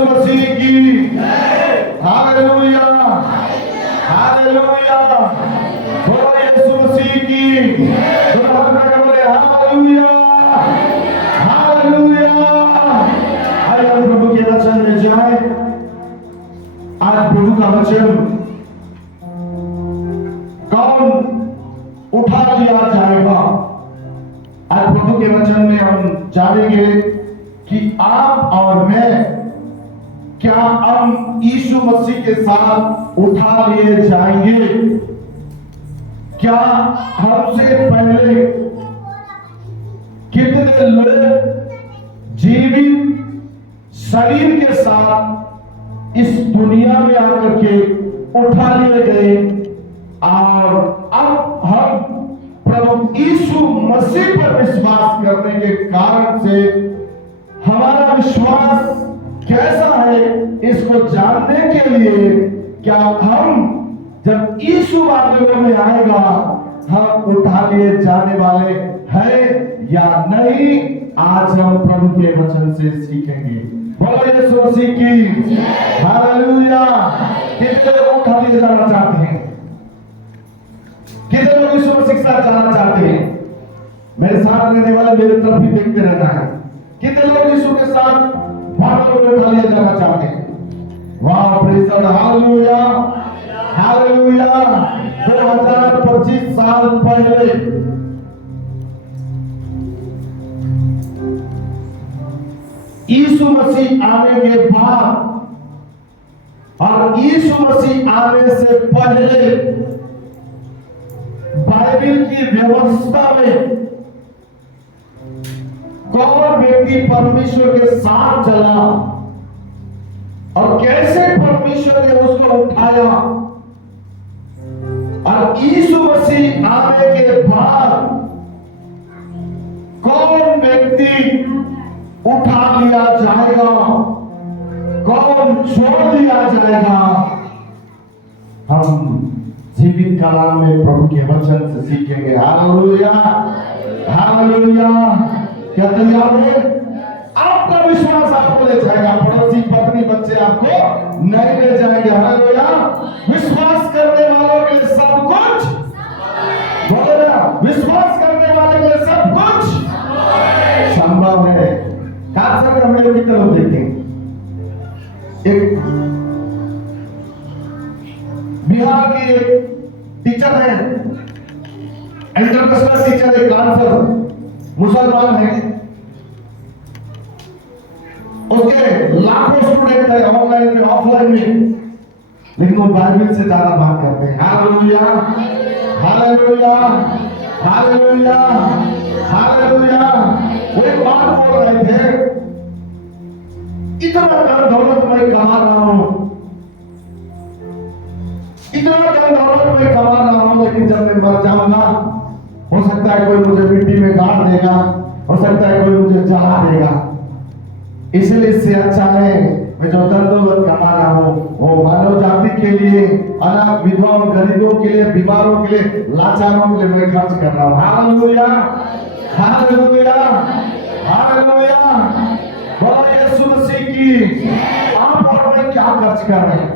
यीशु मसीह की hallelujah hallelujah. बोलो यीशु मसीह की बोले हालेलुया हालेलुया। आइए हम प्रभु के वचन में जाए। आज प्रभु का वचन कौन उठा लिया जाएगा। आज प्रभु के वचन में हम जानेंगे कि आप और मैं क्या हम यीशु मसीह के साथ उठा लिए जाएंगे। क्या हमसे पहले कितने लोग जीवित शरीर के साथ इस दुनिया में आकर के उठा लिए गए और अब हम प्रभु यीशु मसीह पर विश्वास करने के कारण से हमारा विश्वास कैसा है इसको जानने के लिए क्या हम जब यीशु बादलों में आएगा हम उठा लिए जाने वाले हैं या नहीं। आज हम प्रभु के वचन से सीखेंगे। बोलो यीशु मसीह की हालेलुया। कितने लोग उठा लिए जाना चाहते हैं? कितने लोग यीशु मसीह के साथ जाना चाहते हैं? मेरे साथ रहने वाले मेरी तरफ ही देखते रहना है। कितने लोग यीशु के साथ बादलों में उठा लिए जाना चाहते हैं? वाह praise the Lord hallelujah hallelujah. 2025 साल पहले यीशु मसीह आने के बाद और यीशु मसीह आने से पहले बाइबल की व्यवस्था में कौन व्यक्ति परमेश्वर के साथ चला और कैसे परमेश्वर ने उसको उठाया और यीशु मसीह आने के बाद कौन व्यक्ति उठा लिया जाएगा, कौन छोड़ दिया जाएगा। हम जीवित काल में प्रभु के वचन से सीखेंगे। Hallelujah hallelujah. क्या तैयार है? आपका विश्वास आपको ले जाएगा, पड़ोसी पत्नी बच्चे आपको नहीं ले जाएंगे। हालेलुया। विश्वास करने वालों के लिए सब कुछ, बोले ना, विश्वास करने वाले के लिए सब कुछ संभव है। खासकर हम लोग की तरफ देखें, एक बिहार की एक टीचर है, इंटरनेशनल टीचर, एक आंसर मुसलमान है। उसके लाखों स्टूडेंट है ऑनलाइन में ऑफलाइन में, लेकिन वो बाइबल से ज्यादा बात करते हैं। Hallelujah hallelujah hallelujah hallelujah. वो एक बात बोल रहे थे, इतना धन दौलत मैं कमा रहा हूं, इतना धन दौलत मैं कमा रहा हूं, लेकिन जब मैं मर जाऊंगा हो सकता है कोई मुझे मिट्टी में गाड़ देगा, हो सकता है कोई मुझे जला देगा। इसलिए इससे अच्छा है मैं जो धन दौलत कमा रहा हूं वो मानव जाति के लिए, अनाथ विधवाओं गरीबों के लिए, बीमारों के लिए, लाचारों के लिए मैं खर्च कर रहा हूं। Hallelujah hallelujah hallelujah. बोलो यीशु मसीह की। आप और मैं क्या खर्च कर रहे हैं?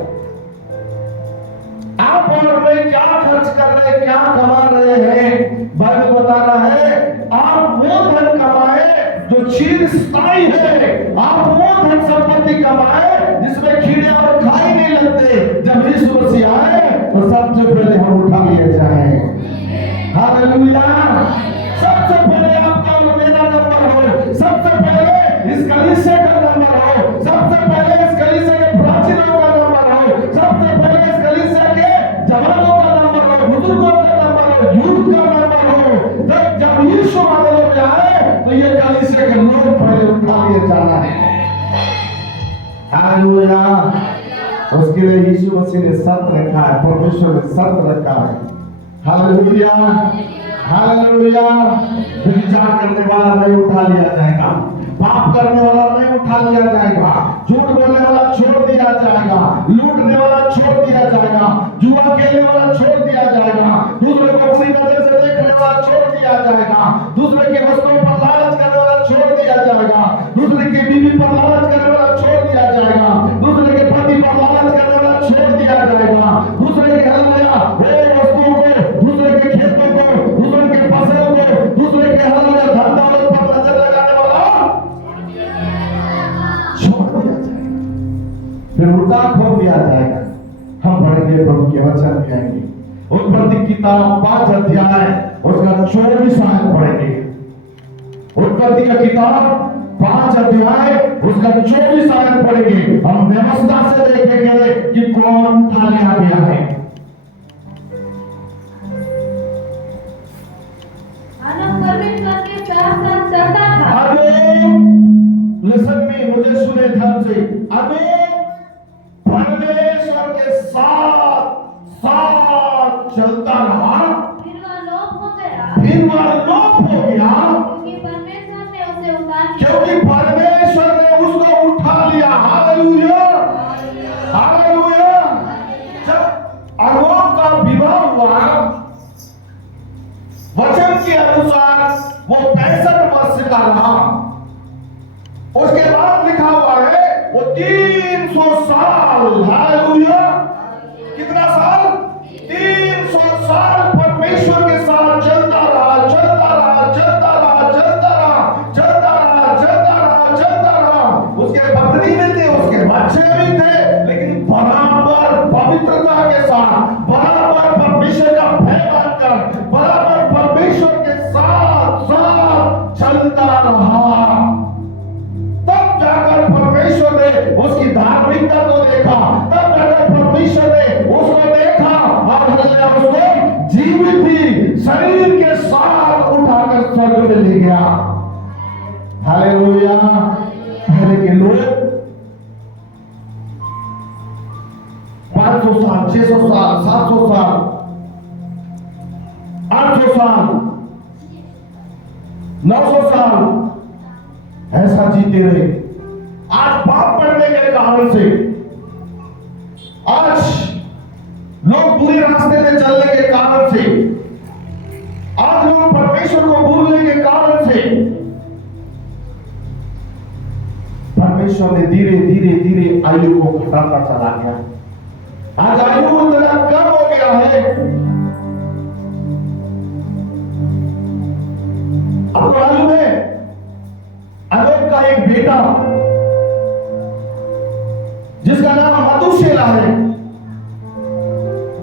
आप और मैं क्या खर्च कर रहे हैं, क्या कमा रहे हैं? बाइबल बता रहा है आप वो धन कमाए जो चिरस्थायी है, आप वो धन संपत्ति कमाए जिसमें कीड़े और घाई नहीं लगते। जब यीशु मसीह आए तो सबसे पहले हम उठा लिए जाए। हालेलुया। सबसे पहले आपका और मेरा नंबर हो, सबसे पहले इस कलीसिया का नंबर हो, सबसे पहले इस कलीसिया के प्राचीनों का नंबर हो, सबसे पहले इस कलीसिया के जवानों का नंबर हो, बुजुर्गों का नंबर हो, यूथ का नंबर हो। जब यीशु बादलों में आए तो ये कलीसिया के लोग पहले उठा लिए जाना है। हालेलुया। उसके लिए यीशु मसीह ने शर्त रखा है, परमेश्वर ने शर्त रखा है। Hallelujah hallelujah. व्यभिचार करने वाला नहीं उठा लिया जाएगा, पाप करने वाला नहीं उठा लिया जाएगा, झूठ बोलने वाला छोड़ दिया जाएगा, लूटने वाला छोड़ दिया जाएगा, जुआ खेलने वाला छोड़ दिया जाएगा, दूसरे को अपनी नजर से देखने वाला छोड़ दिया जाएगा, दूसरे के वस्तुओं पर लालच करने वाला छोड़ दिया जाएगा, दूसरे की बीवी पर लालच करने वाला छोड़ दिया जाएगा, फिर उल्टा खोल दिया जाएगा। हम पढ़ेंगे प्रभु के वचन में आएंगे। उत्पत्ति किताब 5 अध्याय उसका 24 आयत पढ़ेंगे। उत्पत्ति का किताब 5 अध्याय उसका 24 आयत पढ़ेंगे। हम व्यवस्था से देखेंगे कि कौन था लिया गया है। परमेश्वर के साथ साथ चलता था। लिसन में मुझे सुने ध्यान से। परमेश्वर के साथ साथ चलता रहा, फिर वह लोप हो गया, क्योंकि परमेश्वर ने उसे उठा लिया। Hallelujah, hallelujah. जब अनोख का विवाह हुआ, वचन के अनुसार वो 65 वर्ष का रहा। उसके बाद लिखा हुआ है वो 300 साल, हालेलुया, कितना साल? 300 साल परमेश्वर के साथ चलता रहा, चलता रहा, चलता रहा, चलता रहा, चलता रहा, चलता रहा, चलता रहा। उसके पत्नी भी थे, उसके बच्चे भी थे, लेकिन बराबर पवित्रता के साथ, बराबर परमेश्वर का भय मानकर, बराबर परमेश्वर के साथ साथ चलता रहा। तब जाकर परमेश्वर ने उसकी धार्मिकता को देखा, तब जाकर परमेश्वर ने उसको देखा और उसको जीवित ही शरीर के साथ उठाकर स्वर्ग में ले गया। हालेलुया। पहले के लोग 500 साल, 600 साल, 700 साल, 800 साल, 900 साल ऐसा जीते रहे। आज पाप करने के कारण से आज लोग बुरे रास्ते में चलने के कारण से, आज लोग परमेश्वर को भूलने के कारण से परमेश्वर ने धीरे धीरे धीरे आयु को घटाता चला गया। आज आयु इतना कम हो गया है। आपको मालूम है अनोख का एक बेटा जिसका नाम मधुशेला है,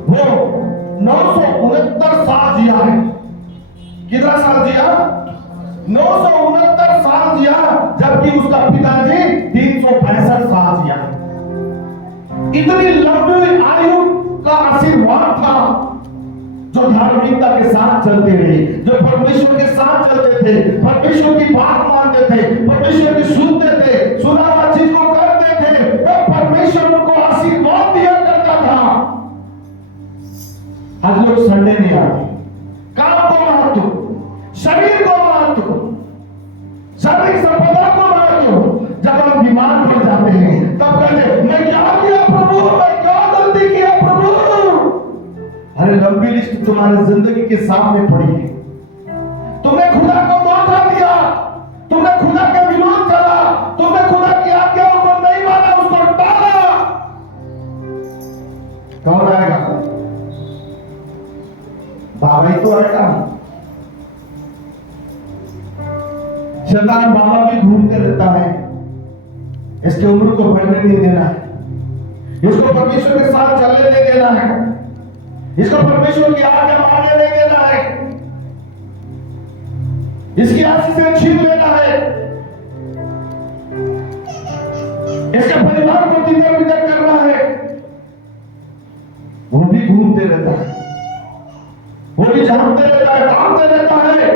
वो 969 साल जिया है। कितना साल जिया? 969 साल जिया, जबकि उसका पिताजी 365 साल जिया। इतनी लंबी आयु का आशीर्वाद था। जो धार्मिकता के साथ चलते रहे, जो परमेश्वर के साथ चलते थे, परमेश्वर की बात मानते थे, परमेश्वर की सुनते थे, सुना हुआ चीज को करते थे, तब परमेश्वर उनको आशीर्वाद दिया करता था। आज लोग संडे नहीं आते, काम को महत्व, शरीर को महत्व, शारीरिक संपदा को महत्व। जब हम बीमार पड़ जाते हैं तब कहते मैं क्या किया प्रभु, मैं क्या गलती किया प्रभु। अरे लंबी लिस्ट तुम्हारी जिंदगी के सामने पड़ी है। तुमने खुदा को धोखा दिया, तुमने खुदा के विरोध चला, तुमने खुदा की आज्ञाओं को नहीं माना, उसको टाला। कौन आएगा? बाबा ही तो आएगा। शैतान बाबा भी घूमते रहता है। इसकी उम्र को बढ़ने नहीं देना है, इसको परमेश्वर के साथ चलने नहीं देना है, इसको परमेश्वर की आज्ञा मानने नहीं देना है, इसकी आशीष छीन लेना है, इसके परिवार को तितर बितर करना है। वो भी घूमते रहता है, वो भी झांकते रहता है, भागते रहता है।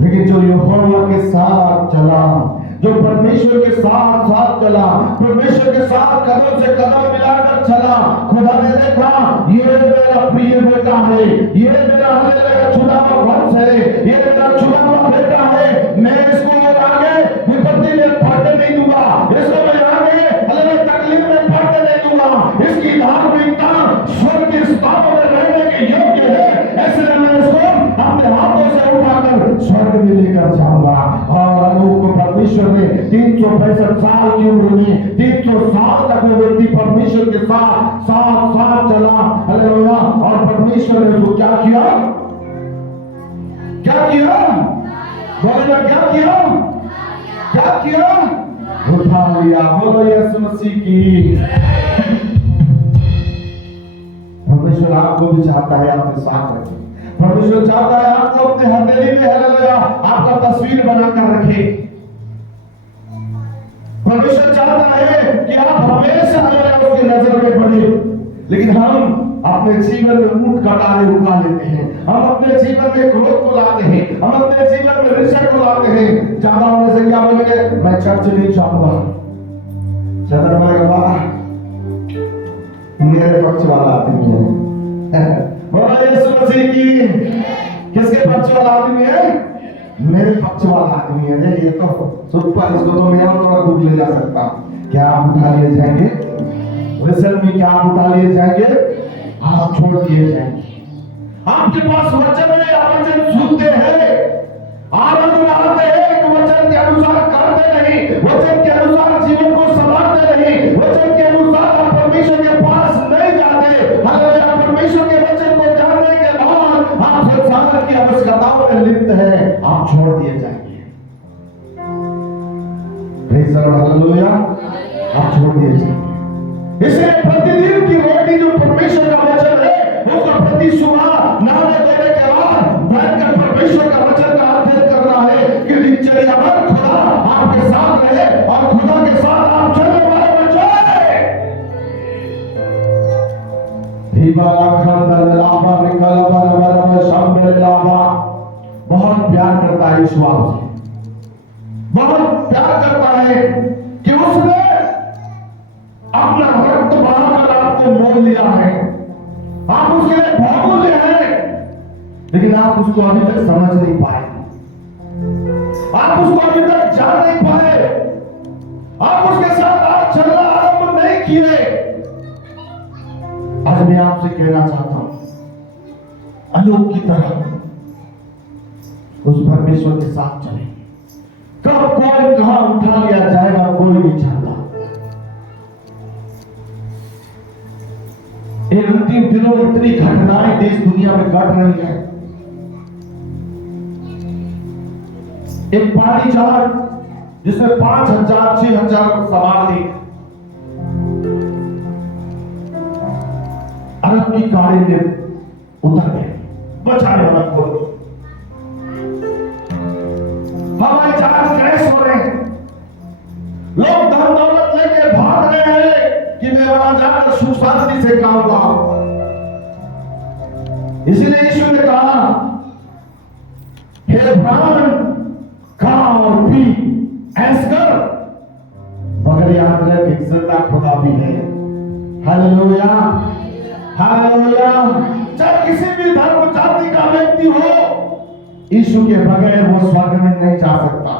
लेकिन जो यहोवा के साथ चला, जो परमेश्वर के साथ साथ चला, परमेश्वर के साथ कदम से कदम मिलाकर चला, खुदा ने देखा ये मेरा प्रिय बेटा है, ये मेरा चुना हुआ वंश है, ये मेरा चुना हुआ बेटा है। मैं इसको आगे विपत्ति में पड़ने नहीं दूंगा, इसको मैं आगे तकलीफ में पड़ने नहीं दूंगा। इसकी धार्मिकता स्वर्ग की स्थानों में रहने के योग्य है, ऐसे मैं इसको अपने हाथों से उठाकर स्वर्ग में लेकर जाऊंगा। और अनूप को परमेश्वर ने 365 साल की उम्र में 300 साल तक वो व्यक्ति परमेश्वर के साथ साथ साथ चला। हालेलुया। और परमेश्वर ने उसको क्या किया? क्या किया? बोलेगा क्या किया? क्या किया? उठा लिया। बोलो यीशु मसीह की। परमेश्वर आपको भी चाहता है आपके साथ रखे। परमेश्वर चाहता है आपको अपने हथेली में हालेलुया आपका तस्वीर बनाकर रखे। परमेश्वर चाहता है कि आप हमेशा हालेलुया उसकी नजर में बढ़े। लेकिन हम अपने जीवन में ऊंट कटारे उगा लेते हैं, हम अपने जीवन में क्रोध को लाते हैं, हम अपने जीवन में ईर्ष्या को लाते हैं। ज्यादा होने से क्या बोलेंगे, मैं चर्च नहीं जाऊंगा। चंद्र बोलेगा मेरे पक्ष वाला आदमी है। बोला यीशु मसीह की। किसके पक्ष वाला आदमी है? मेरे पक्ष वाला आदमी है। ये तो सुपर, इसको तो मैं और थोड़ा दूर ले जा सकता हूं। क्या आप उठा लिए जाएंगे? रिजल्ट में क्या आप उठा लिए जाएंगे? आप छोड़ दिए जाएंगे। आपके पास वचन है, आप वचन सुनते हैं, आनंद उड़ाते हैं, वचन के अनुसार करते नहीं, वचन के अनुसार जीवन को संवारते नहीं, वचन के अनुसार आप परमेश्वर के पास नहीं जाते। हालेलुया। परमेश्वर के वचन को जानने के बाद आप संसार की आवश्यकताओं में लिप्त है, आप छोड़ दिए जाएंगे। Praise the Lord. हालेलुया। आप छोड़ दिए जाएंगे। इसलिए प्रतिदिन की रोटी जो परमेश्वर का वचन है, उसका प्रति सुबह नहाने धोने के बाद बैठकर परमेश्वर का वचन का अध्ययन करना है कि दिनचर्या भर खुदा आपके साथ रहे और खुदा के साथ आप चलने वाले बन जाए। बहुत प्यार करता है यीशु आपसे, बहुत प्यार करता है कि उसने अपना रक्त बहाकर आपको मोल लिया है। आप उसके लिए बहुमूल्य हैं, लेकिन आप उसको अभी तक समझ नहीं पाए, आप उसको अभी तक जान नहीं पाए, आप उसके साथ आज चलना आरंभ नहीं किए। आज मैं आपसे कहना चाहता हूं, अनूप की तरह उस परमेश्वर के साथ चले। कब कौन कहां उठा लिया जाएगा कोई नहीं जानता। इन अंतिम दिनों में इतनी घटनाएं देश दुनिया में घट रही हैं। एक पानी जहाज जिसमें 5,000 6,000 सवार थे, अरब की गाड़ी में उतर गए, बचाने वाला कोई। हवाई जहाज क्रैश हो रहे हैं, लोग धन दौलत लेके भाग रहे हैं कि मैं वहां जाकर सुख शांति से खाऊंगा। इसलिए यीशु ने कहा, हे प्राण खा और पी, ऐस कर, मगर याद रख एक जिंदा खुदा भी है। Hallelujah, hallelujah. चाहे किसी भी धर्म जाति का व्यक्ति हो, यीशु के बगैर वो स्वर्ग में नहीं जा सकता।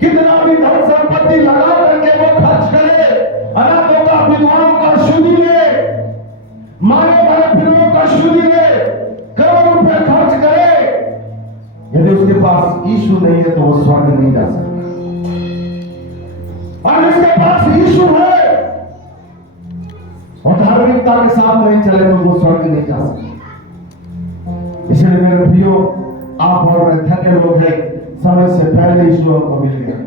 कितना भी धन संपत्ति लगा करके वो खर्च करे, अनाथों का, विधवाओं का शुद्धि ले, मारे मारे फिल्मों का शुद्धि ले, करोड़ों रुपए खर्च करे, यदि उसके पास यीशु नहीं है तो वो स्वर्ग नहीं जा सकता। और जिसके पास यीशु है और धार्मिकता के साथ नहीं चले तो वो स्वर्ग नहीं जा सकता। इसलिए मेरे प्रियो, आप और मैं धन्य लोग हैं, समय से पहले यीशु हमको मिल गया,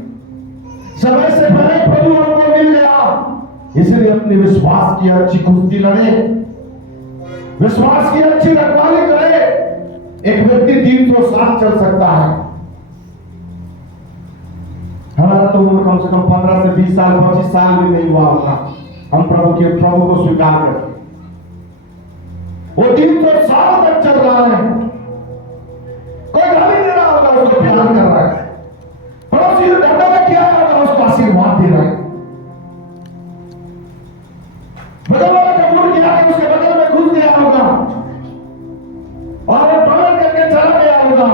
समय से पहले प्रभु हमको मिल गया। इसलिए अपने विश्वास की अच्छी कुश्ती लड़े, विश्वास की अच्छी रखवाली करे। एक व्यक्ति 300 साल चल सकता है। हमारा तो उम्र कम से कम 15 से 20 साल 25 साल भी नहीं हुआ होगा, हम प्रभु को स्वीकार करते। वो 300 साल तक चल रहा है, कोई गाली दे रहा होगा, उसको प्यार कर रहा है, पड़ोसी ने डंडा में किया होगा, उसको आशीर्वाद दे रहा है, बगल वाला का मुड़ गया कि उसके बगल में घुस गया होगा और वो प्रणाम करके चला गया होगा।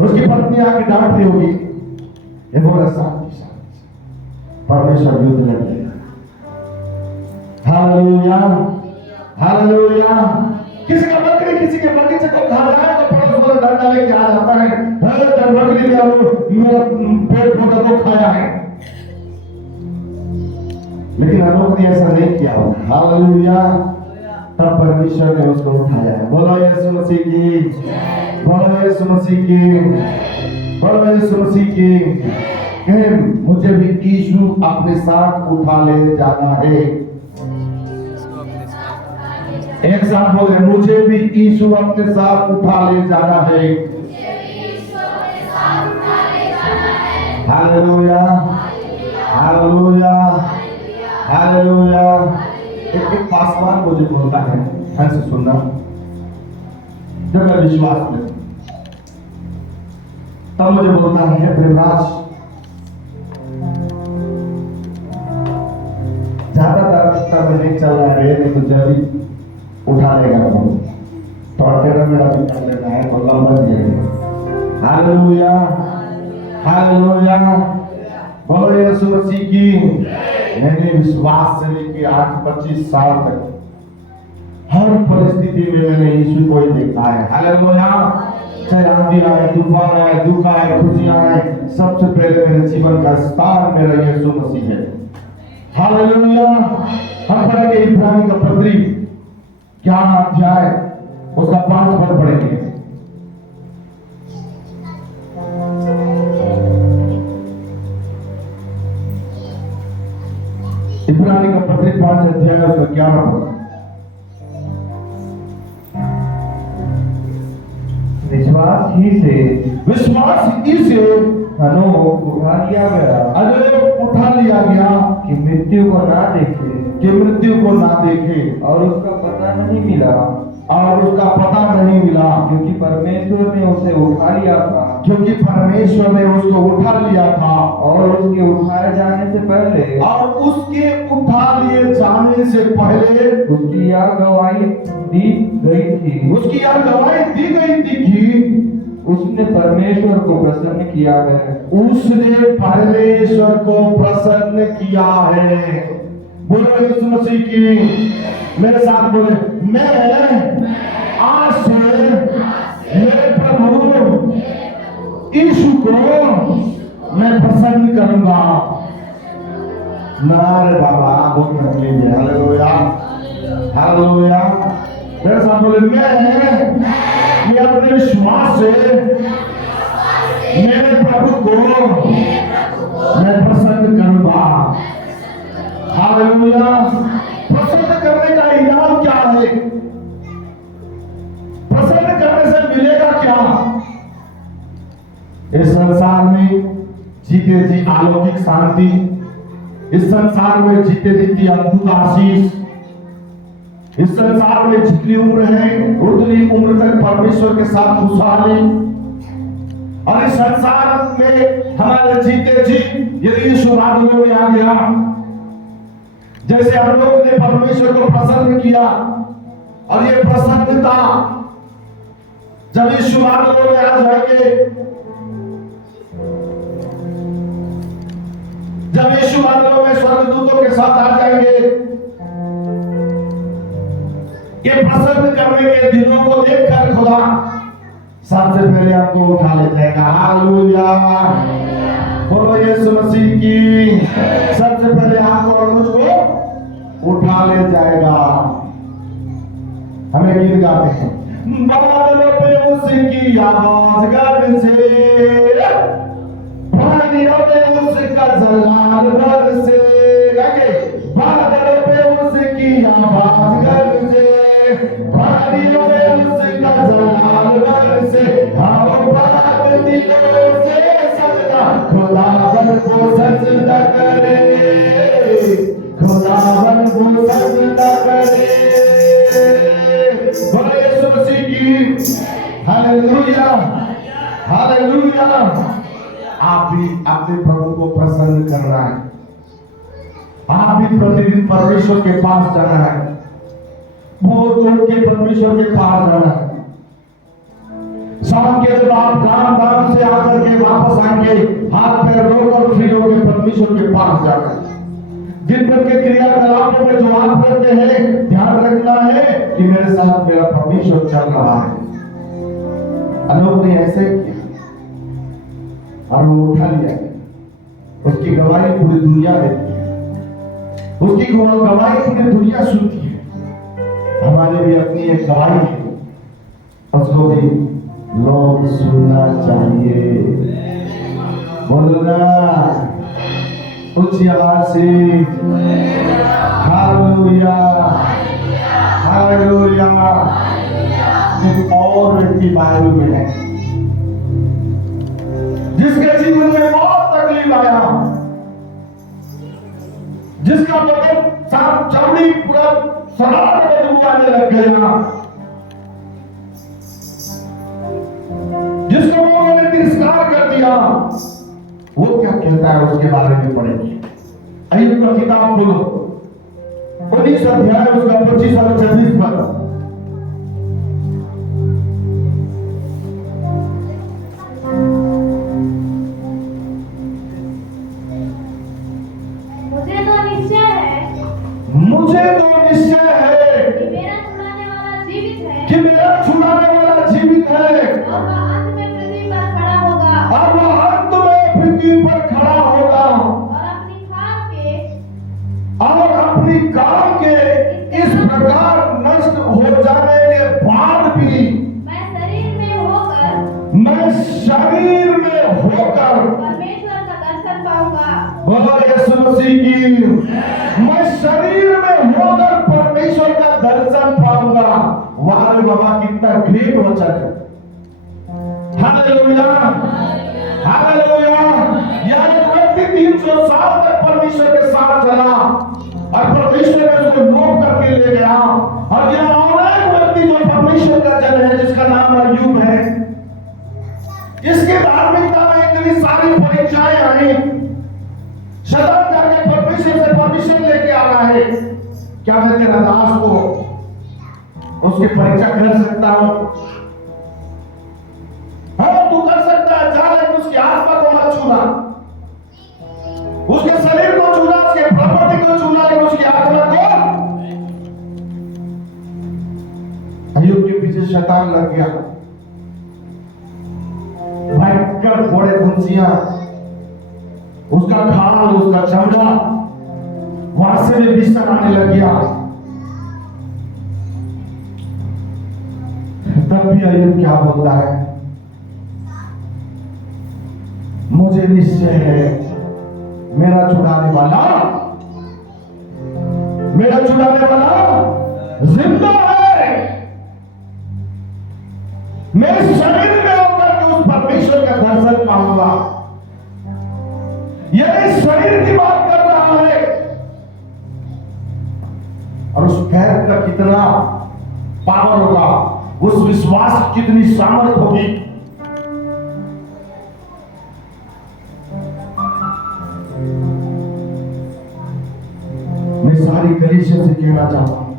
उसकी पत्नी आके डांट रही होगी, ये बोला शांति शांति, परमेश्वर युद्ध लड़ेगा। Hallelujah, hallelujah. किसी का बकरी किसी के बगीचे को खा जाए तो पड़ोस वाला डंडा लेके आ जाता है, जब बकरी ने मेरा पेट फोड़ा को खाया है। लेकिन अनूप ने ऐसा नहीं किया होगा। हालेलुया। तब परमेश्वर ने उसको उठाया है। बोलो यीशु मसीह की, बोलो यीशु मसीह की, बोलो यीशु मसीह की। कहे मुझे भी यीशु अपने साथ उठा ले जाना है। एक साथ बोले मुझे भी यीशु अपने साथ उठा ले जाना है। Hallelujah hallelujah hallelujah. एक पासवान मुझे बोलता है, ध्यान से सुनना, जब मैं विश्वास में तब मुझे बोलता है प्रेमराज, ज्यादा नहीं चल रहा है, नहीं तो जल्दी उठा लेगा वो, थोड़ा तेरा मेरा भी कर लेना है, तो लंबा दिया। हालेलुया हालेलुया, बोलो यीशु मसीह की। मैंने विश्वास से लेके आज 25 साल तक हर परिस्थिति में मैंने यीशु को ही देखा है। हालेलुया, चाहे आंधी आए, तूफान आए, दुख आए, खुशियां आए, सबसे पहले मेरे जीवन का स्थान मेरा यीशु मसीह है। हालेलुया। हम पढ़ेंगे इब्रानी का पत्री 11 अध्याय उसका 5 पद पढ़ेंगे। इब्रानी का पत्री 5 अध्याय उसका 11 पद। विश्वास ही से हनोक उठा लिया गया कि मृत्यु को ना देखे और उसका पता नहीं मिला क्योंकि परमेश्वर ने उसे उठा लिया था और उसके उठाए जाने से पहले उसकी यह गवाही दी गई थी कि उसने परमेश्वर को प्रसन्न किया है। बोलो यीशु मसीह की। मेरे साथ बोले, मैं आज से मेरे प्रभु यीशु को मैं प्रसन्न करूंगा। नारे बाबा बहुत तकलीफ है। Hallelujah hallelujah. मेरे साथ बोले, मैं अपने विश्वास से मेरे प्रभु को मैं प्रसन्न करूंगा। हालेलुया। प्रसन्न करने का इनाम क्या है? प्रसन्न करने से मिलेगा क्या? इस संसार में जीते जी अलौकिक शांति, इस संसार में जीते जीती अद्भुत आशीष, इस संसार में जितनी उम्र है उतनी उम्र तक परमेश्वर के साथ खुशहाली, और इस संसार में हमारे जीते जी यदि यीशु बादलों में आ गया, जैसे हम लोग ने परमेश्वर को प्रसन्न किया, और ये प्रसन्नता जब यीशु बादलों में आ जाएंगे, जब यीशु बादलों में स्वर्गदूतों के साथ आ जाएंगे, ये प्रसन्न करने के दिनों को देखकर खुदा सबसे पहले आपको उठा ले जाएगा। हालेलुया। बोलो यीशु मसीह की। सबसे पहले आपको और मुझको उठा ले जाएगा। हमें गीत गाते हैं, बादलों पे उसकी आवाज गरजे, पानियों में उसका जलाल बरसे, बादलों पे उसकी आवाज गरजे, पानियों में उसका जलाल बरसे, हम बाप दिलों से सजदा खुदावन को सजदा करे, खुदावन को सजदा करे। बोलो यीशु मसीह की। Hallelujah hallelujah. आप भी अपने प्रभु को प्रसन्न करना है। आप भी प्रतिदिन परमेश्वर के पास जाना है, भोर तोड़ के परमेश्वर के पास जाना है। शाम के जब आप काम से आकर के वापस आएंगे, हाथ पैर धोकर फ्री होकर परमेश्वर के पास जाना है। दिन भर के क्रियाकलापों में जो आप करते हैं, ध्यान रखना है कि मेरे साथ मेरा परमेश्वर चल रहा है। अनूप ने ऐसे किया और वो उठा लिया, उसकी गवाही पूरी दुनिया देती है, उसकी गवाही पूरी दुनिया सुनती है। हमारे भी अपनी एक गवाही है, उसको भी लोग सुनना चाहिए। बोलो ना ऊंची आवाज से हालेलुया हालेलुया। एक और व्यक्ति बाइबल में है जिसके जीवन में बहुत तकलीफ आया, जिसका बदन साफ चमड़ी पूरा सड़ाने बदबू आने लग गया, जिसको लोगों ने तिरस्कार कर दिया। वो क्या कहता है उसके बारे में पढ़ेंगे। अय्यूब का किताब खोलो 19 अध्याय उसका 25 और 26 पद। मुझे तो निश्चय है कि मेरा छुड़ाने वाला जीवित है, कि मेरा छुड़ाने वाला जीवित है और वह अंत में पृथ्वी पर खड़ा होगा, और वह अंत में पृथ्वी पर खड़ा होगा और अपनी काम के इस प्रकार नष्ट हो जाने के बाद भी मैं शरीर में होकर परमेश्वर का दर्शन पाऊंगा। बोलो यीशु मसीह की। मैं शरीर में होकर परमेश्वर का दर्शन पाऊंगा। वाह रे बाबा, कितना ग्रेट वचन है। Hallelujah hallelujah. यह एक व्यक्ति 300 साल तक परमेश्वर के साथ चला और परमेश्वर ने उसको लोप करके ले गया। और यह और एक व्यक्ति जो परमेश्वर का जन है, जिसका नाम अय्यूब है, इसकी धार्मिकता में इतनी सारी परीक्षाएं आई, शैतान जाके परमेश्वर से परमिशन लेके आ रहा है, क्या मैं तेरा दास को उसकी परीक्षा कर सकता हूं? हाँ, तू कर सकता है, जा, लेकिन उसकी आत्मा को मत छूना, उसके शरीर को छूना, उसके प्रॉपर्टी को छूना, लेकिन उसकी आत्मा को। अय्यूब के पीछे शैतान लग गया। भयंकर घोड़े फुंसियां, उसका खाल, उसका चमड़ा, वहां से भी विषण आने लग गया। तब भी अय्यूब क्या बोलता है? मुझे निश्चय है मेरा छुड़ाने वाला जिंदा है। मैं शरीर में होकर के उस परमेश्वर का दर्शन पाऊंगा। यह शरीर की बात कर रहा है, और उस पैर का कितना पावर होगा, उस विश्वास की कितनी सामर्थ्य होगी। मैं सारी कलीसिया से कहना चाहता हूं,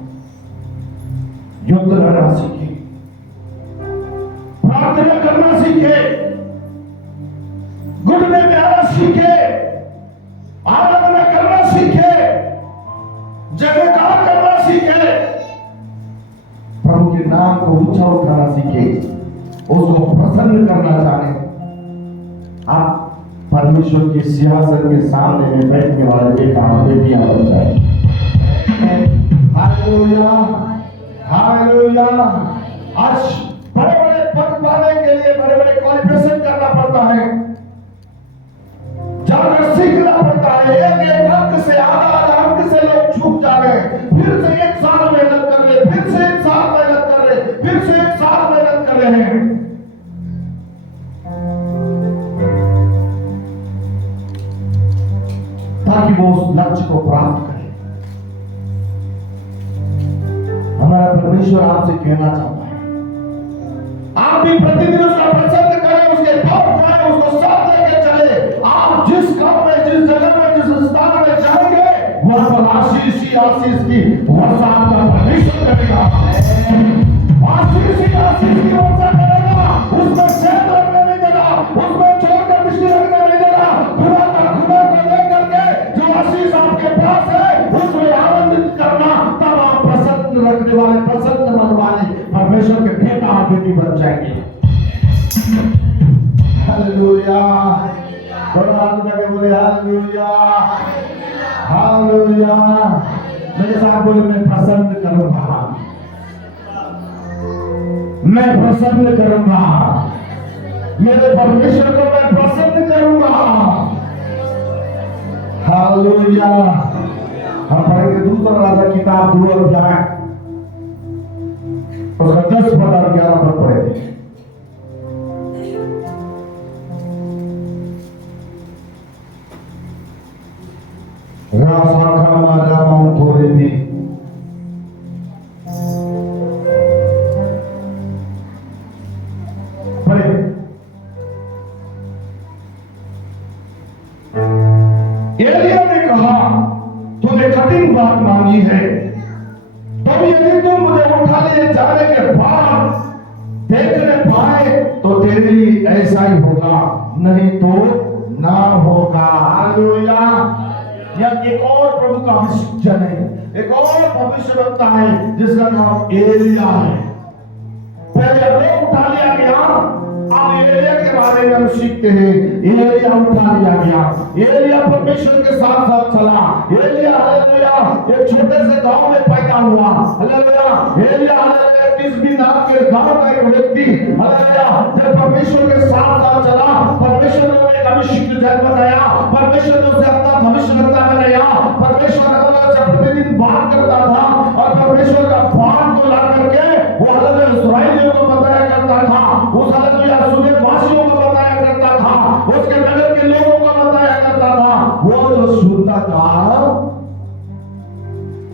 युद्ध लड़ना सीखे, प्रार्थना करना सीखे, घुटने पे आना सीखे, आराधना करना सीखे, जयकार करना सीखे, प्रभु के नाम को ऊंचा उठाना सीखे, उसको प्रसन्न करना जाने। आप परमेश्वर के सिंहासन के सामने में बैठने वाले बेटा बेटियां बन जाए। Hallelujah hallelujah. आज बड़े बड़े पद पाने के लिए बड़े बड़े क्वालिफिकेशन करना पड़ता है, जाकर सीखना पड़ता है। एक अंक से आधा अंक से लोग चूक जा रहे हैं, फिर से 1 साल मेहनत कर रहे, फिर से 1 साल मेहनत कर रहे, फिर से 1 साल मेहनत कर रहे हैं। ताकि वो उस लक्ष्य को प्राप्त करे। हमारा परमेश्वर आपसे कहना चाहता है, आप भी प्रतिदिन उसका प्रसन्न करें, उसके पास जाए, उसको साथ लेके चले। आप जिस काम में, जिस जगह में, जिस स्थान में जाएंगे, वहां पर आशीष की वर्षा आपका परमेश्वर करेगा। आशीष की वर्षा करेगा। उसमें शहद रखने नहीं देगा, उसमें चोर का मिष्टी रखने नहीं देगा। खुदा को देख करके जो आशीष आपके पास है, उसमें आनंदित करना। तब आप प्रसन्न रखने वाले, प्रसन्न मन वाले परमेश्वर के बेटा और बेटी बन जाएंगे। हालेलुया। थोड़ा हाथ लगे बोले हालेलुया हालेलुया। मेरे साथ बोले, मैं प्रसन्न करूंगा, मैं प्रसन्न करूंगा, मेरे परमेश्वर को मैं प्रसन्न पसंद करूंगा। हालेलुया। हम पढ़ेंगे दूसरा राजा किताब 2 अध्याय उसका 10 पद और 11 पद पढ़ेंगे। राफा मारा थोड़े भी पढ़े। एलिया ने कहा तूने कठिन बात मांगी है, तब यदि तुम मुझे उठा ले जाने के बाद देखने पाए तो तेरे लिए ऐसा ही होगा, नहीं तो ना होगा। हालेलुया। यह एक और प्रभु का अभिषिक्त जन है, एक और भविष्यवक्ता है जिसका नाम एलिया है। पहले लोग उठा लिया गया, अब एलिया के बारे में हम सीखते हैं। एलिया उठा लिया गया, एलिया परमेश्वर के साथ साथ चला। एलिया हालेलुया एक छोटे से गांव में पैदा हुआ। हालेलुया। एलिया हालेलुया किसबी नाम के गांव का एक व्यक्ति हालेलुया जब परमेश्वर के साथ साथ चला, परमेश्वर ने उन्हें अभिषिक्त जन बनाया, परमेश्वर ने उसे अपना भविष्यवक्ता बनाया। परमेश्वर हालेलुया जब प्रतिदिन बात करता था और परमेश्वर का बात को ला करके वो हालेलुया इस्राएलियों को बताया करता था, उस हालेलुया सुने वासियों को बताया करता था, उसके नगर के लोगों को बताया करता था। वो जो सुनता था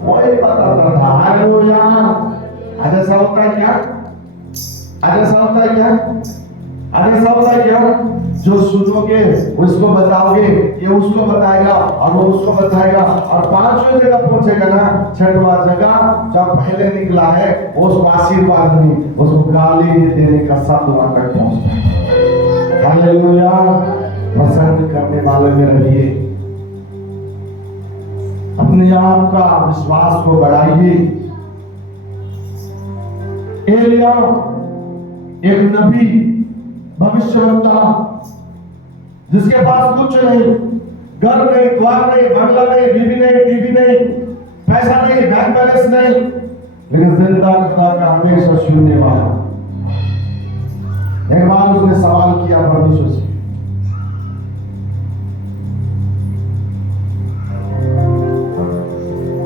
वही बताता था। हालेलुया। आज ऐसा होता है क्या? आज ऐसा होता है क्या? आज ऐसा होता है क्या? जो सुनोगे उसको बताओगे, ये उसको बताएगा और वो उसको बताएगा, और 5वें जगह पहुंचेगा ना, 6वां जगह जब पहले निकला है उसको आशीर्वाद नहीं, उसको गाली देने का शब्द वहां तक पहुंचता है। हालेलुया। पसंद करने वाले में रहिए, अपने आप का विश्वास को बढ़ाइए। एलिया एक नबी भविष्यवक्ता जिसके पास कुछ नहीं, घर नहीं, द्वार नहीं, बंगला नहीं, बीवी नहीं, टीवी नहीं, पैसा नहीं, बैंक बैलेंस नहीं, लेकिन जिंदा का हमेशा सुनने वाला। एक बार उसने सवाल किया परमेश्वर से,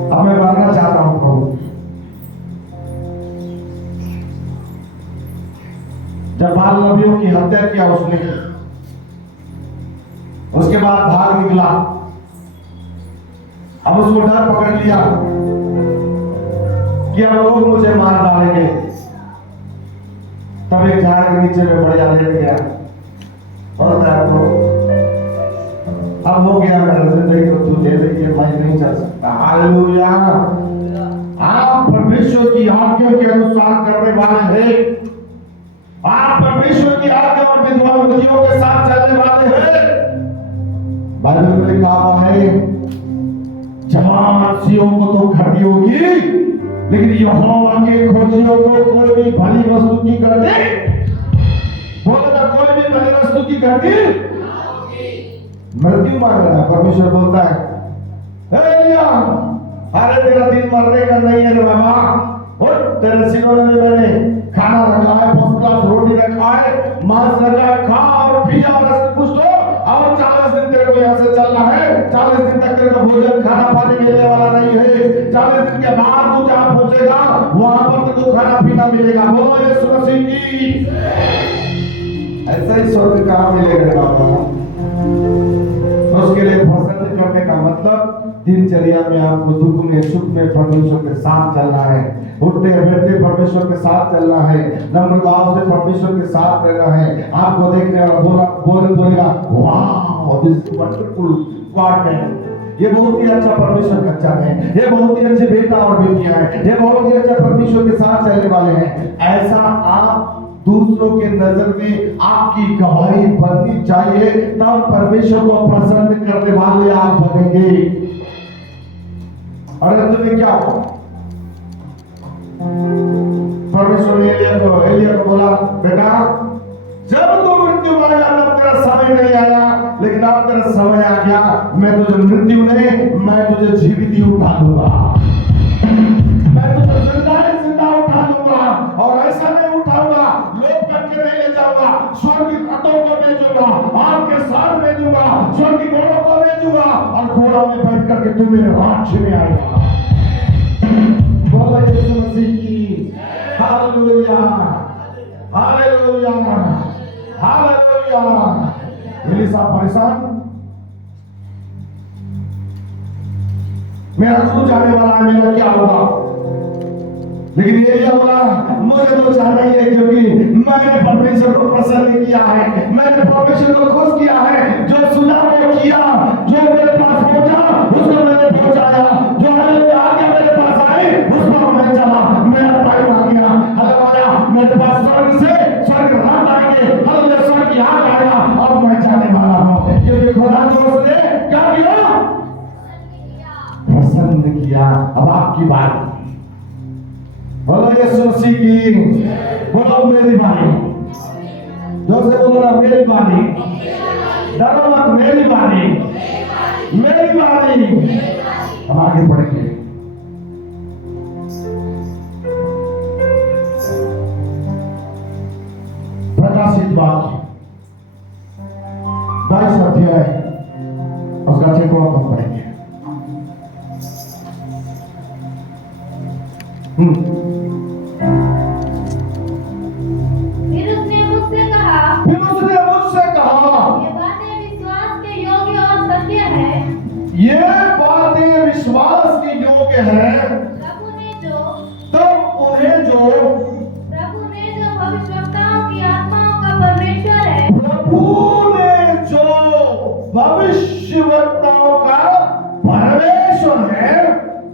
अब मैं मानना चाहता हूं प्रभु, जब बाल नबियों की हत्या किया उसने, उसके बाद भाग निकला, अब उसको डर पकड़ लिया कि अब लोग मुझे मार डालेंगे। तब एक झाड़ के नीचे में बढ़िया लेट गया, बोलता है तो अब हो गया मेरा जिंदगी को तू ले रही है, मैं नहीं चल सकता। हालेलुया। आप परमेश्वर की आज्ञा के अनुसार करने वाले हैं, आप परमेश्वर की आज्ञा और विधियों के साथ चलने वाले हैं। बाइबल में लिखा हुआ है जवान सियों को तो घटी होगी, लेकिन यहोवा के खोजियों को कोई भी भली वस्तु की घटी, बोले ना कोई भी भली वस्तु की घटी मृत्यु मांग रहा है। परमेश्वर बोलता है एलिया, अरे तेरा दिन मरने का नहीं है रे बाबा, और तेरे सिरोने में मैंने खाना रखा है, फर्स्ट क्लास रोटी रखा है, मांस रखा है, खा और पी और कुछ तो, और 40 दिन तेरे को यहाँ से चलना है। 40 दिन तक तेरे को भोजन खाना पानी मिलने वाला नहीं है। 40 दिन के बाद तू जहाँ पहुंचेगा वहां पर तेरे को खाना पीना मिलेगा। बोलो यीशु मसीह की। ऐसा ही स्वर्ग कहाँ मिलेगा बाबा? उसके लिए पसंद करने का मतलब दिनचर्या में आपको दुख में सुख में परमेश्वर के साथ चलना है, उठते बैठते परमेश्वर के साथ चलना है, नम्र भाव से परमेश्वर के साथ रहना है। आपको देखने वाला बोलेगा वाह this is wonderful God man, ये बहुत ही अच्छा परमेश्वर का जन है, ये बहुत ही अच्छे बेटा और बेटियां हैं, ये बहुत ही अच्छा परमेश्वर के साथ चलने वाले हैं। ऐसा आप दूसरों के नजर में आपकी गवाही बननी चाहिए, तब परमेश्वर को प्रसन्न करने वाले आप बनेंगे। और अंत में क्या हो, परमेश्वर ने एलिया को बोला बेटा जब तो मृत्यु आएगा तब तेरा समय नहीं आया, लेकिन अब तेरा समय आ गया, मैं तुझे मृत्यु नहीं मैं तुझे जीवित ही उठा लूंगा, मैं तुझे जिंदा उठा लूंगा। और ऐसा नहीं उठाऊंगा लोग करके नहीं ले जाऊंगा, स्वर्ग की तत्वों को मैं जो दूंगा, आपके साथ भेजूंगा, स्वर्ग की घोड़ों को भेजूंगा और घोड़ा में बैठ करके तू मेरे राज्य में आएगा। बोलो यीशु मसीह की हालेलुया, हालेलुया, हालेलुया। एलीशा परेशान, मेरा दूध जाने वाला है, मेरा क्या होगा? लेकिन एलिया बोला मुझे तो जाना ही है, क्योंकि मैंने परमेश्वर को प्रसन्न किया है, मैंने परमेश्वर को खुश किया है। जो सुना वो किया, जो मेरे पास पहुंचा उसको मैंने पहुंचाया, जो आज्ञा मेरे पास आई उस पर मैं चला, मेरा टाइम आ गया। हालेलुया, मेरे पास स्वर्ग से स्वर्ग रात आएंगे, हालेलुया, स्वर्ग की आग आएगा, अब मैं जाने वाला हूं, क्योंकि खुदा ने उसने क्या किया? प्रसन्न किया। अब आपकी बात, बोलो यीशु मसीह की, बोलो मेरी बारी, जोर से बोलो ना, मेरी बारी, डरो मत, मेरी बारी, मेरी बारी। हम आगे बढ़ेंगे। प्रकाशित वाक्य 22 अध्याय उसका 6 को हम पढ़ेंगे। फिर उसने मुझसे कहा, ये बातें विश्वास के योग्य और सत्य है। ये बातें विश्वास के योग्य है। प्रभु ने जो भविष्यवक्ताओं की आत्माओं का परमेश्वर है, प्रभु ने जो भविष्यवक्ताओं का परमेश्वर है,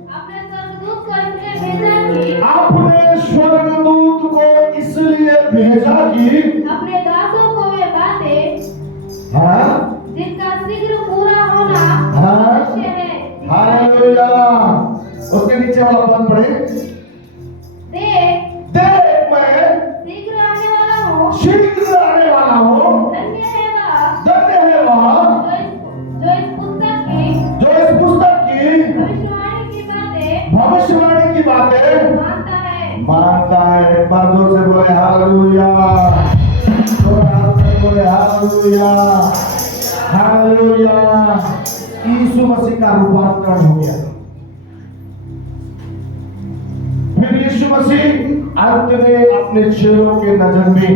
अपने स्वर्गदूत को इसलिए भेजा कि अपने स्वर्गदूत को इसलिए भेजा कि अपने दासों को वे बातें हाँ, जिनका शीघ्र पूरा होना हाँ, अवश्य है। हालेलुया। उसके नीचे वाला पद पढ़े, देख देख मैं शीघ्र आने वाला हूँ, शीघ्र आने वाला हूँ, धन्य है वह धन्य है वह जो इस पुस्तक की भविष्यवाणी की बातें मानता है। मानता है। एक बार जोर से बोले हालेलुया, बोले हालेलुया, हालेलुया। यीशु मसीह का रूपांतरण हो गया। फिर यीशु मसीह अंत में अपने चेलों के नजर में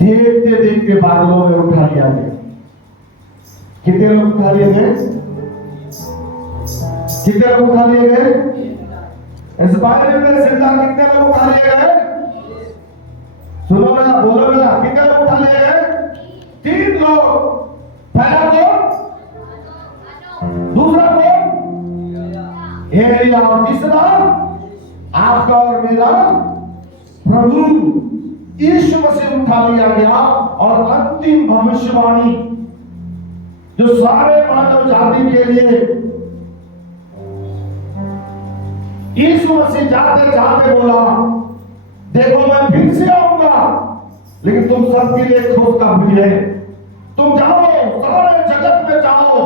देखते देखते बादलों में उठा लिया गया। कितने लोग उठा लिए गए? कितने लोग उठा लिए गए? इस बाइबल में जिंदा कितने लोग उठा लिए गए? सुनो ना, बोलो ना, कितने लोग उठा लिए गए? 3 लोग। पहला कौन? दूसरा कौन? एलिया। और तीसरा आपका और मेरा प्रभु यीशु मसीह उठा लिया गया। और अंतिम भविष्यवाणी जो सारे मानव जाति के लिए यीशु मसीह जाते जाते बोला, देखो मैं फिर से आऊंगा, लेकिन तुम सबके लिए खुशखबरी है। तुम जाओ, सारे जगत में जाओ,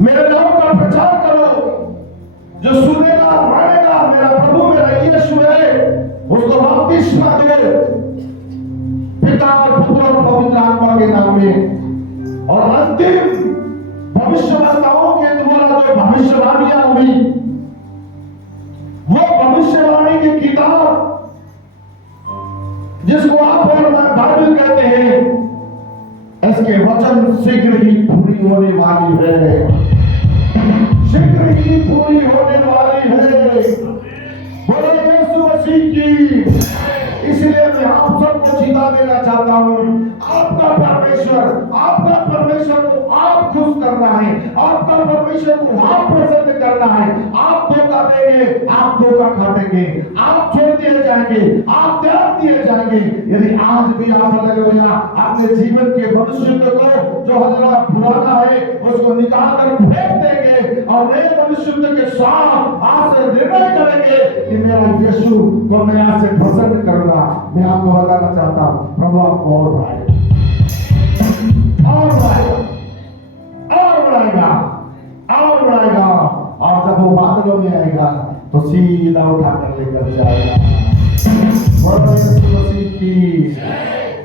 मेरे नाम का प्रचार करो। जो सुनेगा मानेगा मेरा प्रभु मेरा यीशु है, उसको बपतिस्मा दो पिता और पुत्र और पवित्र आत्मा के नाम में। और अंतिम भविष्यवक्ताओं के द्वारा जो भविष्यवाणियां हुई, वो भविष्यवाणी की किताब जिसको आप और मैं बाइबल कहते हैं, इसके वचन शीघ्र ही पूरी होने वाली है, शीघ्र ही पूरी होने वाली है। बोलो यीशु मसीह की। इसलिए मैं आप सबको चेता देना चाहता हूं, आपका परमेश्वर को आप खुश करना है, आपका परमेश्वर को आप प्रसन्न करना है। आप धोखा देंगे, आप धोखा खाएंगे, आप छोड़ दिए जाएंगे, आप त्याग दिए जाएंगे। यदि आज भी आप हालेलुया अपने जीवन के मनुष्य को जो हजरा पुराना है उसको निकाल कर फेंक देंगे और नए मनुष्य के साथ आज से निर्णय करेंगे कि मेरा यीशु को मैं आज से पसंद करूंगा। मैं आपको बताना चाहता हूं, प्रभु आपको और बढ़ाएगा, और बढ़ाएगा, और बढ़ाएगा, और बढ़ाएगा। और जब वो बादलों में आएगा, तो सीधा उठा कर लेकर जाएगा। बोलो यीशु मसीह की,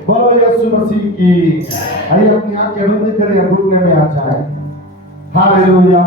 बोलो यीशु मसीह की। आइए अपनी आंखें बंद करें, घुटने में आ जाए। हालेलुया।